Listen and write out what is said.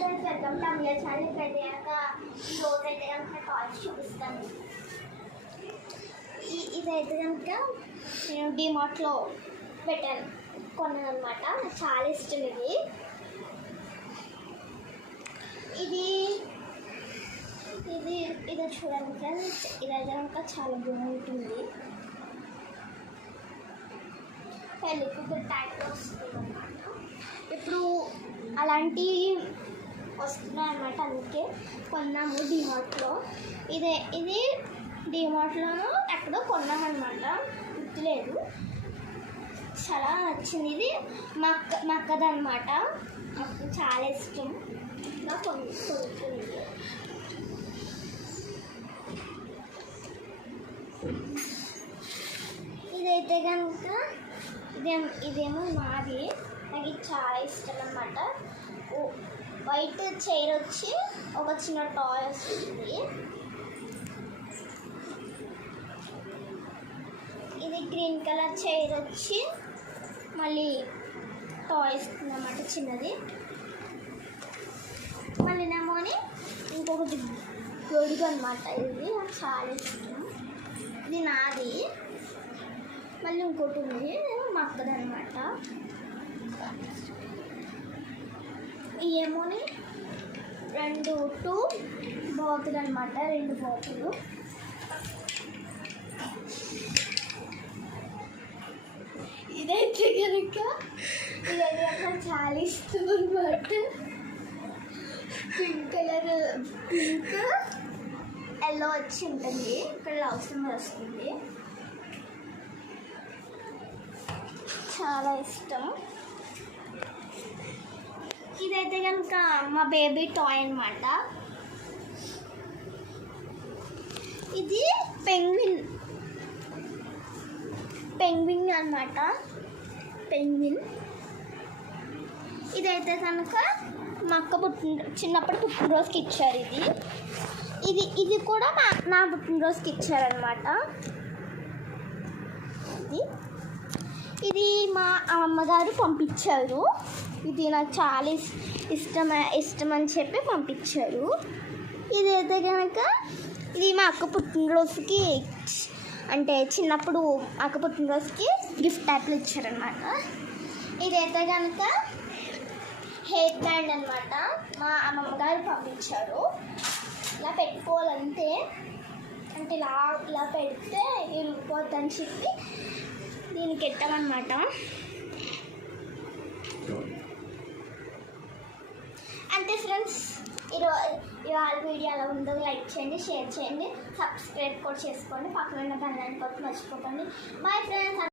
Friends, welcome to Amiya channel. ఇప్పుడైతే కనుక ఈరోజు అయితే కనుక టాయ్స్ చూపిస్తాను. ఇదైతే కనుక నేను డిమార్ట్లో కొన్నాను అనమాట. చాలా ఇష్టం ఇది. ఇది ఇది ఇది చూడండి ఫ్రెండ్స్, ఇదైతే కనుక చాలా బాగుంటుంది. పెళ్ళికి టైప్లో వస్తుంది అనమాట. ఇప్పుడు అలాంటి వస్తున్నాయి అన్నమాట, అందుకే కొన్నాము డిమార్ట్లో. ఇది డిమార్ట్లోనూ ఎక్కడో కొన్నామన్నమాట, గుర్తులేదు. చాలా నచ్చింది. ఇది మక్కదన్నమాట, నాకు చాలా ఇష్టం. ఇలా కొనుక్కుంది. ఇదైతే కనుక ఇదేమో నాది, నాకు ఇది చాలా ఇష్టం అన్నమాట. వైట్ చైర్ వచ్చి ఒక చిన్న టాయ్ వస్తుంది. ఇది గ్రీన్ కలర్ చైర్ వచ్చి మళ్ళీ టాయ్ ఇస్తుంది అన్నమాట, చిన్నది. మళ్ళీనేమోని ఇంకొకటి గొడుగు అనమాట. ఇది నాకు చాలా ఇష్టం. ఇది నాది. మళ్ళీ ఇంకోటి ఉంది, మక్కది అనమాట. ఏమోని టూ బాతులు అనమాట, 2 బాతులు. ఇదైతే కనుక చాలా ఇష్టం అనమాట. పింక్ ఎల్లో వచ్చి ఉంటుంది, ఇక్కడ లవ్ సింబల్ వస్తుంది. చాలా ఇష్టం. ఇదైతే కనుక మా బేబీ టాయ్ అనమాట. ఇది పెంగ్విన్ అనమాట, పెంగ్విన్. ఇదైతే కనుక మా అక్క చిన్నప్పుడు పుట్టినరోజుకి ఇచ్చారు. ఇది కూడా నా పుట్టినరోజుకి ఇచ్చారనమాట. ఇది మా అమ్మగారు పంపించారు. ఇది నాకు చాలా ఇష్టం అని చెప్పి పంపించారు. ఇదైతే కనుక ఇది మా అక్క పుట్టినరోజుకి, అంటే చిన్నప్పుడు అక్క పుట్టినరోజుకి గిఫ్ట్ టైప్లో ఇచ్చారనమాట. ఇదైతే కనుక హెయిర్ బ్యాండ్ అనమాట, మా అమ్మమ్మగారు పంపించారు. ఇలా పెట్టుకోవాలంటే, అంటే ఇలా పెడితే ఇరిగిపోద్దని చెప్పి దీనికి ఎట్టామన్నమాట. అంతే ఫ్రెండ్స్, ఇవాళ వీడియో ఎలా ఉందో లైక్ చేయండి, షేర్ చేయండి, సబ్స్క్రైబ్ కూడా చేసుకోండి. పక్కన ఉన్న బెల్ ఐకాన్ కొట్టి మర్చిపోకండి. Bye friends.